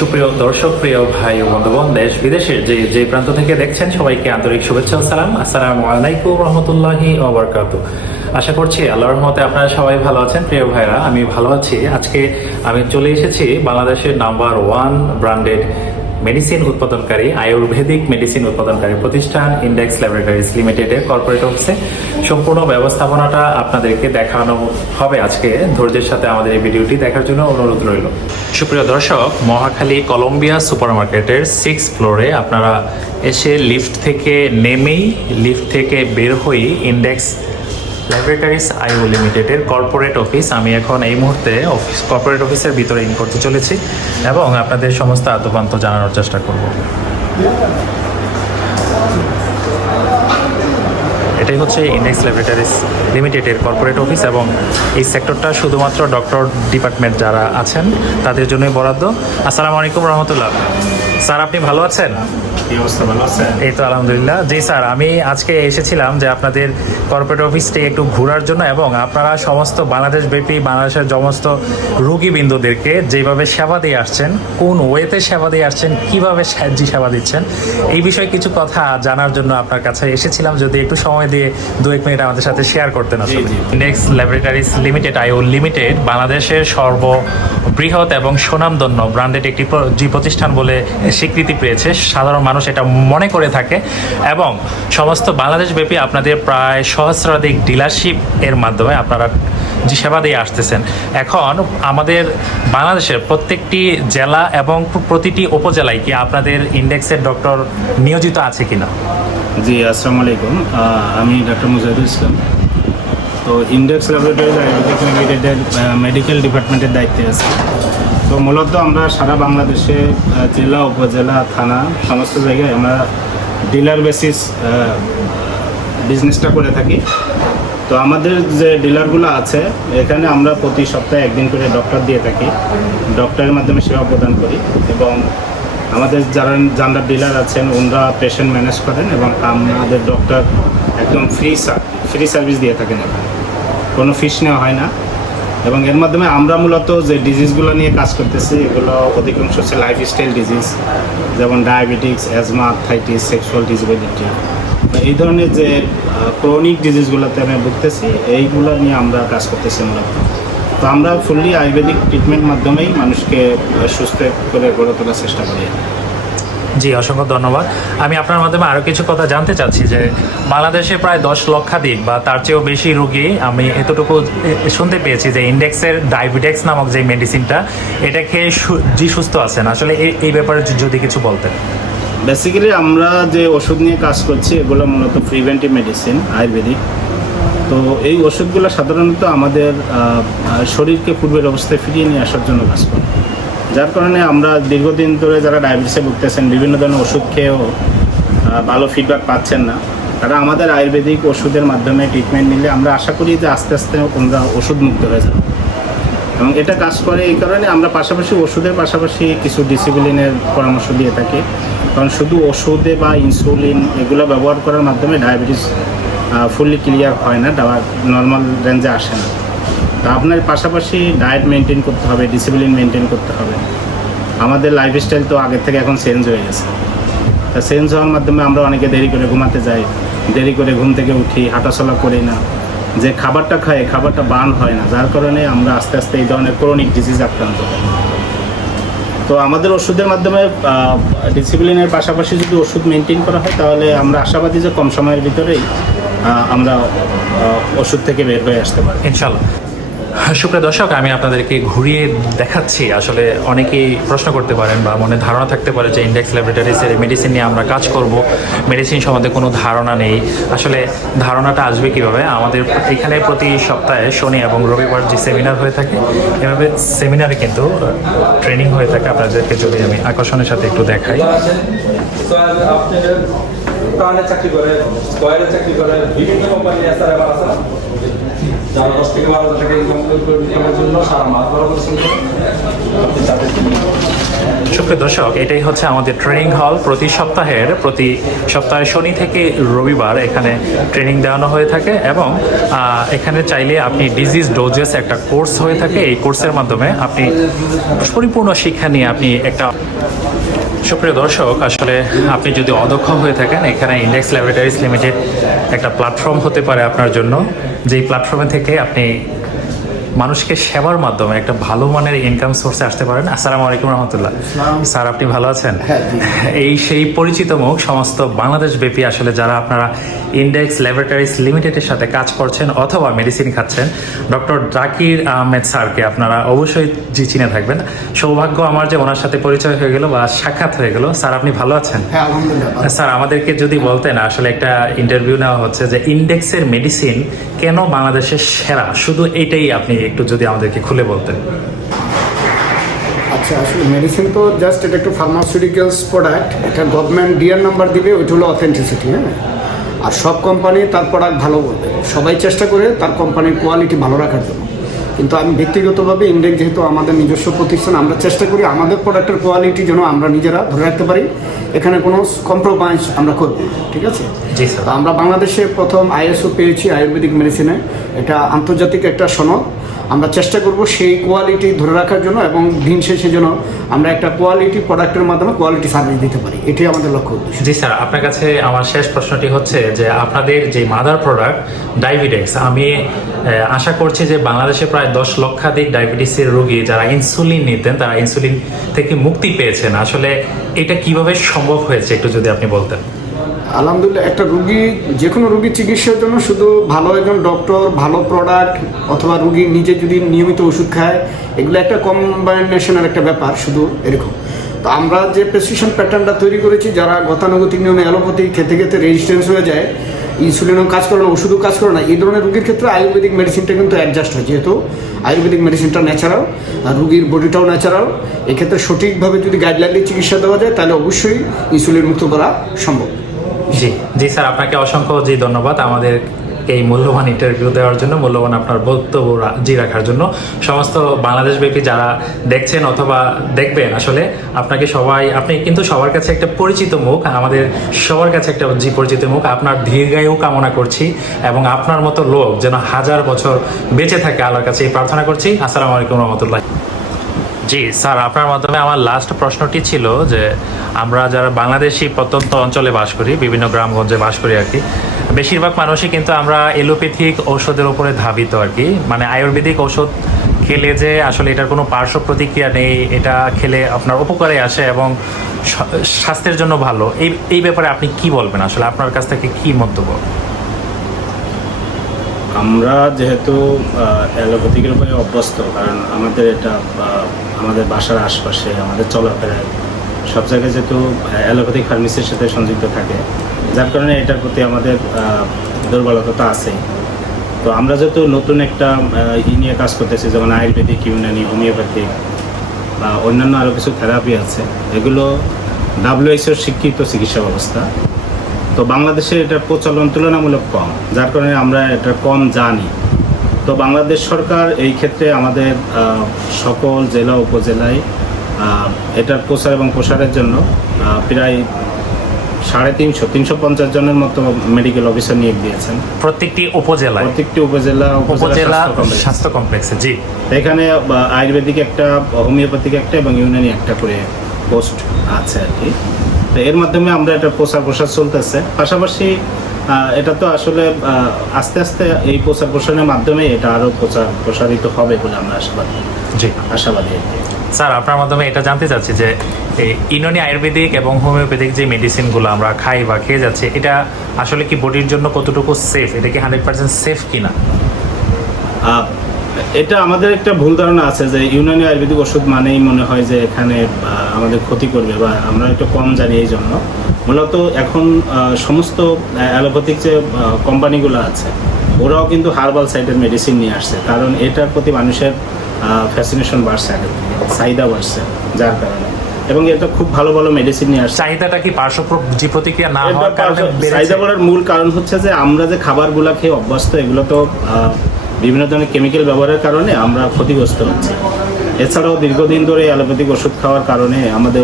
সুপ্রিয় দর্শক, প্রিয় ভাই ও বন্ধুগণ, দেশ বিদেশের যে প্রান্ত থেকে দেখছেন সবাইকে আন্তরিক শুভেচ্ছা ও সালাম। আসসালামু আলাইকুম রহমতুল্লাহি ওয়া বারাকাতুহু। আশা করছি আল্লাহর রহমতে আপনারা সবাই ভালো আছেন। প্রিয় ভাইরা, আমি ভালো আছি। আজকে আমি চলে এসেছি বাংলাদেশের নাম্বার 1 ব্র্যান্ডেড মেডিসিন উৎপাদনকারী, আয়ুর্বেদিক মেডিসিন উৎপাদনকারী প্রতিষ্ঠান ইন্ডেক্স ল্যাবরেটরিজ লিমিটেডের কর্পোরেট অফিসে। সম্পূর্ণ ব্যবস্থাপনাটা আপনাদেরকে দেখানো হবে আজকে। ধৈর্যের সাথে আমাদের এই ভিডিওটি দেখার জন্য অনুরোধ রইল। সুপ্রিয় দর্শক, মহাখালী কলম্বিয়া সুপারমার্কেটের 6th ফ্লোরে আপনারা এসে লিফট থেকে নেমেই, লিফট থেকে বের হয়েই ইন্ডেক্স ল্যাবরেটরিজ আইও লিমিটেডের কর্পোরেট অফিস। আমি এখন এই মুহূর্তে কর্পোরেট অফিসের ভিতরে ইন করতে চলেছি এবং আপনাদের সমস্ত আদ্যপান্ত জানানোর চেষ্টা করব। এটাই হচ্ছে ইন্ডেক্স ল্যাবরেটরিজ লিমিটেডের কর্পোরেট অফিস এবং এই সেক্টরটা শুধুমাত্র ডক্টর ডিপার্টমেন্ট যারা আছেন তাদের জন্যই বরাদ্দ। আসসালামু আলাইকুম রহমতুল্লাহ। স্যার, আপনি ভালো আছেন? কি অবস্থা, ভালো আছেন? এই তো আলহামদুলিল্লাহ। জি স্যার, আমি আজকে এসেছিলাম যে আপনাদের কর্পোরেট অফিসটি একটু ঘোরার জন্য এবং আপনারা সমস্ত বাংলাদেশব্যাপী বাংলাদেশের সমস্ত রোগীবৃন্দদেরকে যেভাবে সেবা দিয়ে আসছেন, কোন ওয়েতে সেবা দিয়ে আসছেন, কীভাবে সেবা দিচ্ছেন, এই বিষয়ে কিছু কথা জানার জন্য আপনার কাছে এসেছিলাম। যদি একটু সময় দিয়ে 2-1 মিনিট আমাদের সাথে শেয়ার করতেন। আসলে ইন্ডেক্স ল্যাবরেটরিজ লিমিটেড আইও লিমিটেড বাংলাদেশের সর্ববৃহৎ এবং সুনামধন্য ব্র্যান্ডেড একটি প্রতিষ্ঠান বলে স্বীকৃতি পেয়েছে। সাধারণ মানুষ এটা মনে করে থাকে এবং সমস্ত বাংলাদেশব্যাপী আপনাদের প্রায় সহস্রাধিক ডিলারশিপ এর মাধ্যমে আপনারা যে সেবা দিয়ে আসতেছেন। এখন আমাদের বাংলাদেশের প্রত্যেকটি জেলা এবং প্রতিটি উপজেলায় কি আপনাদের ইন্ডেক্সের ডক্টর নিয়োজিত আছে কিনা? জি, আসসালামু আলাইকুম। আমি ডক্টর মুজাহিদুল ইসলাম। তো ইন্ডেক্স ল্যাবরেটরিজ আয়ুর্বেদিক লিমিটেডের মেডিকেল ডিপার্টমেন্টের দায়িত্বে আছি। তো মূলত আমরা সারা বাংলাদেশে জেলা, উপজেলা, থানা সমস্ত জায়গায় আমরা ডিলার বেসিস বিজনেসটা করে থাকি। তো আমাদের যে ডিলারগুলো আছে এখানে আমরা প্রতি সপ্তাহে একদিন করে ডক্টর দিয়ে থাকি। ডক্টরের মাধ্যমে সেবা প্রদান করি এবং আমাদের যারা ডিলার আছেন ওনারা পেশেন্ট ম্যানেজ করেন এবং আমাদের ডক্টর একদম ফ্রি সার্ভিস দিয়ে থাকেন। কোনো ফিস নেওয়া হয় না এবং এর মাধ্যমে আমরা মূলত যে ডিজিজগুলো নিয়ে কাজ করতেছি এগুলো অধিকাংশ হচ্ছে লাইফস্টাইল ডিজিজ, যেমন diabetics, asthma, arthritis, sexual disability, এই ধরনের যে ক্রনিক ডিজিজগুলোতে আমি ভুগতেছি এইগুলো নিয়ে আমরা কাজ করতেছি মূলত। তো আমরা ফুললি আয়ুর্বেদিক ট্রিটমেন্ট মাধ্যমেই মানুষকে সুস্থ করে গড়ে তোলার চেষ্টা করি। জি, অসংখ্য ধন্যবাদ। আমি আপনার মাধ্যমে আরও কিছু কথা জানতে চাচ্ছি যে বাংলাদেশে প্রায় 10 লক্ষাধিক বা তার চেয়েও বেশি রোগী, আমি এতটুকু শুনতে পেয়েছি যে ইন্ডেক্সের ডায়াবেটিক্স নামক যে মেডিসিনটা, এটা খেয়ে সুস্থ আছেন। আসলে এই ব্যাপারে যদি কিছু বলতেন। বেসিক্যালি আমরা যে ওষুধ নিয়ে কাজ করছি এগুলো মূলত প্রিভেন্টিভ মেডিসিন আয়ুর্বেদিক। তো এই ওষুধগুলো সাধারণত আমাদের শরীরকে পূর্বের অবস্থায় ফিরিয়ে নিয়ে আসার জন্য কাজ করে, যার কারণে আমরা দীর্ঘদিন ধরে যারা ডায়াবেটিসে ভুগতেছেন বিভিন্ন ধরনের ওষুধ খেয়েও ভালো ফিডব্যাক পাচ্ছেন না, তারা আমাদের আয়ুর্বেদিক ওষুধের মাধ্যমে ট্রিটমেন্ট নিলে আমরা আশা করি যে আস্তে আস্তে ওনারা ওষুধ মুক্ত হয়ে যাবে। এবং এটা কাজ করে এই কারণে আমরা পাশাপাশি ওষুধের পাশাপাশি কিছু ডিসিপ্লিনের পরামর্শ দিয়ে থাকি। কারণ শুধু ওষুধে বা ইনসুলিন এগুলো ব্যবহার করার মাধ্যমে ডায়াবেটিস ফুললি ক্লিয়ার হয় না, নর্মাল রেঞ্জে আসে না। তা আপনার পাশাপাশি ডায়েট মেনটেন করতে হবে, ডিসিপ্লিন মেনটেন করতে হবে। আমাদের লাইফস্টাইল তো আগের থেকে এখন চেঞ্জ হয়ে গেছে। তা চেঞ্জ হওয়ার মাধ্যমে আমরা অনেকে দেরি করে ঘুমাতে যাই, দেরি করে ঘুম থেকে উঠি, হাঁটাচলা করি না, যে খাবারটা খাই খাবারটা বার্ন হয় না, যার কারণে আমরা আস্তে আস্তে এই ধরনের ক্রনিক ডিজিজ আক্রান্ত হই। তো আমাদের ওষুধের মাধ্যমে ডিসিপ্লিনের পাশাপাশি যদি ওষুধ মেনটেন করা হয় তাহলে আমরা আশাবাদী যে কম সময়ের ভিতরেই আমরা ওষুধ থেকে বের হয়ে আসতে পারি ইনশাল্লাহ। সুপ্রিয় দর্শক, আমি আপনাদেরকে ঘুরিয়ে দেখাচ্ছি। আসলে অনেকেই প্রশ্ন করতে পারেন বা মনে ধারণা থাকতে পারে যে ইন্ডেক্স ল্যাবরেটরিজের মেডিসিন নিয়ে আমরা কাজ করব, মেডিসিন সম্বন্ধে কোনো ধারণা নেই। আসলে ধারণাটা আসবে কীভাবে? আমাদের এখানে প্রতি সপ্তাহে শনি এবং রবিবার যে সেমিনার হয়ে থাকে, এভাবে সেমিনারে কিন্তু ট্রেনিং হয়ে থাকে। আপনাদেরকে যদি আমি আকর্ষণের সাথে একটু দেখাই। চাকরি করে, স্কয়ারে চাকরি করে, বিভিন্ন কোম্পানি আছে আমার আছে, যারা 10 থেকে 12 হাজার টাকা ইনকামের জন্য সারা মাস বড় করে সুপ্রিয় সুপ্রিয় দর্শক, এটাই হচ্ছে আমাদের ট্রেনিং হল। প্রতি সপ্তাহে শনি থেকে রবিবার এখানে ট্রেনিং দেওয়ানো হয়ে থাকে এবং এখানে চাইলে আপনি ডিজিজ ডোজেস একটা কোর্স হয়ে থাকে। এই কোর্সের মাধ্যমে আপনি পরিপূর্ণ শিক্ষা নিয়ে আপনি একটা সুপ্রিয় দর্শক, আসলে আপনি যদি অদক্ষ হয়ে থাকেন, এখানে ইন্ডেক্স ল্যাবরেটরিজ লিমিটেড একটা প্ল্যাটফর্ম হতে পারে আপনার জন্য, যেই প্ল্যাটফর্মে থেকে আপনি মানুষকে সেবার মাধ্যমে একটা ভালো মানের ইনকাম সোর্সে আসতে পারেন। আসসালামু আলাইকুম রহমতুল্লাহ। স্যার, আপনি ভালো আছেন? এই সেই পরিচিত মুখ সমস্ত বাংলাদেশ ব্যাপী, আসলে যারা আপনারা ইন্ডেক্স ল্যাবরেটরিজ লিমিটেডের সাথে কাজ করছেন অথবা মেডিসিন খাচ্ছেন, ডক্টর জাকির আহমেদ স্যারকে আপনারা অবশ্যই চিনে থাকবেন। সৌভাগ্য আমার যে ওনার সাথে পরিচয় হয়ে গেল বা সাক্ষাৎ হয়ে গেল। স্যার, আপনি ভালো আছেন? হ্যাঁ, আলহামদুলিল্লাহ। স্যার, আমাদেরকে যদি বলতেন, আসলে একটা ইন্টারভিউ নেওয়া হচ্ছে যে ইন্ডেক্সের মেডিসিন কেন বাংলাদেশের সেরা, শুধু এটাই আপনি একটু যদি আমাদেরকে খুলে বলতেন। আচ্ছা, আসলে মেডিসিন তো জাস্ট এটা একটু ফার্মাসিউটিক্যালস প্রোডাক্ট, এটা গভর্নমেন্ট ডিআর নাম্বার দিবে, ওইটা হলো অথেন্টিসিটি। হ্যাঁ, আর সব কোম্পানি তার প্রোডাক্ট ভালো বলবে, সবাই চেষ্টা করে তার কোম্পানির কোয়ালিটি ভালো রাখার জন্য। কিন্তু আমি ব্যক্তিগতভাবে ইন্ডেক্স যেহেতু আমাদের নিজস্ব প্রতিষ্ঠান, আমরা চেষ্টা করি আমাদের প্রোডাক্টের কোয়ালিটি যেন আমরা নিজেরা ধরে রাখতে পারি, এখানে কোনো কম্প্রোমাইজ আমরা করব না। ঠিক আছে? জি স্যার। তো আমরা বাংলাদেশে প্রথম আইএসও পেয়েছি আয়ুর্বেদিক মেডিসিনে, এটা আন্তর্জাতিক একটা সনদ। আমরা চেষ্টা করব সেই কোয়ালিটি ধরে রাখার জন্য এবং দিন শেষে যেন আমরা একটা কোয়ালিটি প্রোডাক্টের মাধ্যমে কোয়ালিটি সার্ভিস দিতে পারি, এটাই আমাদের লক্ষ্য উদ্দেশ্য। জি স্যার, আপনার কাছে আমার শেষ প্রশ্নটি হচ্ছে যে আপনাদের যে মাদার প্রোডাক্ট ডায়াবেটিক্স, আমি আশা করছি যে বাংলাদেশে প্রায় 10 লক্ষাধিক ডায়াবেটিসের রোগী যারা ইনসুলিন নিতেন, তারা ইনসুলিন থেকে মুক্তি পেয়েছেন। আসলে এটা কিভাবে সম্ভব হয়েছে, একটু যদি আপনি বলতেন। আলহামদুলিল্লাহ, একটা রুগী, যে কোনো রুগীর চিকিৎসার জন্য শুধু ভালো একজন ডক্টর, ভালো প্রোডাক্ট অথবা রুগী নিজে যদি নিয়মিত ওষুধ খায়, এগুলো একটা কম্বাইনেশনের একটা ব্যাপার, শুধু এরকম। তো আমরা যে প্রেসক্রিপশন প্যাটার্নটা তৈরি করেছি, যারা গতানুগতিক নিয়মে অ্যালোপ্যাথি খেতে খেতে রেজিস্ট্যান্স হয়ে যায়, ইনসুলিনও কাজ করে না, ওষুধও কাজ করে না, এই ধরনের রুগীর ক্ষেত্রে আয়ুর্বেদিক মেডিসিনটা কিন্তু অ্যাডজাস্ট হয়। যেহেতু আয়ুর্বেদিক মেডিসিনটা ন্যাচারাল আর রুগীর বডিটাও ন্যাচারাল, এক্ষেত্রে সঠিকভাবে যদি গাইডলাইনে চিকিৎসা দেওয়া যায়, তাহলে অবশ্যই ইনসুলিন মুক্ত করা সম্ভব। জি জি স্যার, আপনাকে অসংখ্য ধন্যবাদ আমাদের এই মূল্যবান ইন্টারভিউ দেওয়ার জন্য, মূল্যবান আপনার বক্তব্য রাখার জন্য। সমস্ত বাংলাদেশব্যাপী যারা দেখছেন অথবা দেখবেন, আসলে আপনি কিন্তু সবার কাছে একটা পরিচিত মুখ, আমাদের সবার কাছে একটা পরিচিত মুখ। আপনার দীর্ঘায়ু কামনা করছি এবং আপনার মতো লোক যেন 1000 বছর বেঁচে থাকে, আল্লাহর কাছে এই প্রার্থনা করছি। আসসালামু আলাইকুম রহমতুল্লাহ। জি স্যার, আপনার মাধ্যমে আমার লাস্ট প্রশ্নটি ছিল যে আমরা যারা বাংলাদেশি প্রত্যন্ত অঞ্চলে বাস করি, বিভিন্ন গ্রামগঞ্জে বাস করি আর কি, বেশিরভাগ মানুষই কিন্তু আমরা এলোপ্যাথিক ঔষধের উপরে ধাবিত আর কি। মানে আয়ুর্বেদিক ঔষধ খেলে যে আসলে এটার কোনো পার্শ্ব প্রতিক্রিয়া নেই, এটা খেলে আপনার উপকারে আসে এবং স্বাস্থ্যের জন্য ভালো, এই ব্যাপারে আপনি কি বলবেন? আসলে আপনার কাছ থেকে কি মন্তব্য? আমরা যেহেতু অ্যালোপ্যাথিকের উপরে অভ্যস্ত, কারণ আমাদের এটা আমাদের বাসার আশপাশে, আমাদের চলাফেরায় সব জায়গায় যেহেতু অ্যালোপ্যাথিক ফার্মেসির সাথে সংযুক্ত থাকে, যার কারণে এটার প্রতি আমাদের দুর্বলতা আছে। তো আমরা যেহেতু নতুন একটা নিয়ে কাজ করতেছি, যেমন আয়ুর্বেদিক, ইউনানি, হোমিওপ্যাথিক বা অন্যান্য আরও কিছু থেরাপি আছে, এগুলো WHO স্বীকৃত চিকিৎসা ব্যবস্থা। তো বাংলাদেশে এটার প্রচলন তুলনামূলক কম, যার কারণে আমরা এটা কম জানি। তো বাংলাদেশ সরকার এই ক্ষেত্রে আমাদের সকল জেলা উপজেলায় এটার প্রচার এবং প্রসারের জন্য প্রায় 350 জনের মতো মেডিকেল অফিসার নিয়োগ দিয়েছেন প্রত্যেকটি উপজেলা স্বাস্থ্য কমপ্লেক্সে। জি, এখানে আয়ুর্বেদিক একটা, হোমিওপ্যাথিক একটা এবং ইউনানি একটা করে পোস্ট আছে আর কি। তো এর মাধ্যমে আমরা এটা প্রসার চলতেছে। পাশাপাশি এটা তো আসলে আস্তে আস্তে এই প্রসারের মাধ্যমে এটা আরও প্রসারিত হবে বলে আমরা আশাবাদী। স্যার, আপনার মাধ্যমে এটা জানতে চাচ্ছি যে এই ইউনানি আয়ুর্বেদিক এবং হোমিওপ্যাথিক যে মেডিসিনগুলো আমরা খাই বা খেয়ে যাচ্ছি, এটা আসলে কি বডির জন্য কতটুকু সেফ? এটা কি 100% সেফ কিনা? এটা আমাদের একটা ভুল ধারণা আছে যে ইউনানি আয়ুর্বেদিক ওষুধ মানেই মনে হয় যে এখানে আমাদের ক্ষতি করবে, বা আমরা একটু কম জানি। এই জন্য মূলত এখন সমস্ত অ্যালোপ্যাথিক যে কোম্পানিগুলো আছে, ওরাও কিন্তু হার্বাল সাইডের মেডিসিন নিয়ে আসছে, কারণ এটার প্রতি মানুষের ফ্যাসিনেশন বাড়ছে, চাহিদা বাড়ছে, যার কারণে। এবং এটা খুব ভালো ভালো মেডিসিন নিয়ে আসছে। চাহিদাটা কি পার্শ্ব প্রতিক্রিয়া না হওয়ার কারণে? চাহিদা বাড়ার মূল কারণ হচ্ছে যে আমরা যে খাবারগুলো খেয়ে অভ্যস্ত, এগুলো তো বিভিন্ন ধরনের কেমিক্যাল ব্যবহারের কারণে আমরা ক্ষতিগ্রস্ত হচ্ছি। এছাড়াও দীর্ঘদিন ধরে অ্যালোপ্যাথিক ওষুধ খাওয়ার কারণে আমাদের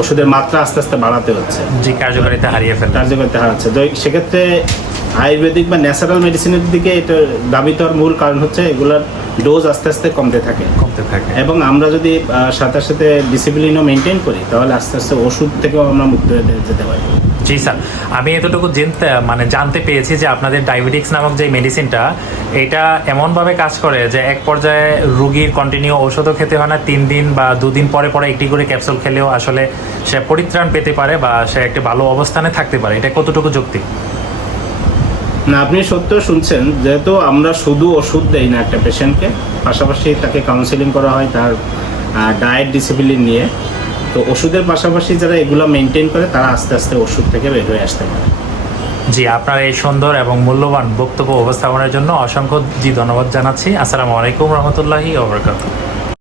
ওষুধের মাত্রা আস্তে আস্তে বাড়াতে হচ্ছে, জি, কার্যকারিতা হারিয়ে ফেলবে। কার্যকারিতা হারাচ্ছে। তো সেক্ষেত্রে আয়ুর্বেদিক বা ন্যাচারাল মেডিসিনের দিকে এটা দাবিত হওয়ার মূল কারণ হচ্ছে এগুলোর ডোজ আস্তে আস্তে কমতে থাকে, এবং আমরা যদি সাথে সাথে ডিসিপ্লিনও মেনটেন করি তাহলে আস্তে আস্তে ওষুধ থেকেও আমরা মুক্ত হয়ে যেতে পারি। জি স্যার, আমি এতটুকু জানতে পেয়েছি যে আপনাদের ডায়াবেটিক্স নামক যে মেডিসিনটা, এটা এমনভাবে কাজ করে যে এক পর্যায়ে রুগীর কন্টিনিউ ওষুধও খেতে হয় না, 3 দিন বা 2 দিন পরে পরে একটি করে ক্যাপসুল খেলেও আসলে সে পরিত্রাণ পেতে পারে বা সে একটা ভালো অবস্থানে থাকতে পারে। এটা কতটুকু যৌক্তিক? না, আপনি সত্য শুনছেন। যেহেতু আমরা শুধু ওষুধ দেই না একটা পেশেন্টকে, পাশাপাশি তাকে কাউন্সিলিং করা হয় তার ডায়েট ডিসিপ্লিন নিয়ে। তো ওষুধের পাশাপাশি যারা এগুলো মেনটেন করে তারা আস্তে আস্তে ওষুধ থেকে বের হয়ে আসতে পারে। জি, আপনার এই সুন্দর এবং মূল্যবান বক্তব্য উপস্থাপনের জন্য অসংখ্য ধন্যবাদ জানাচ্ছি। আসসালামু আলাইকুম রহমতুল্লাহি ওয়া বারাকাতুহু।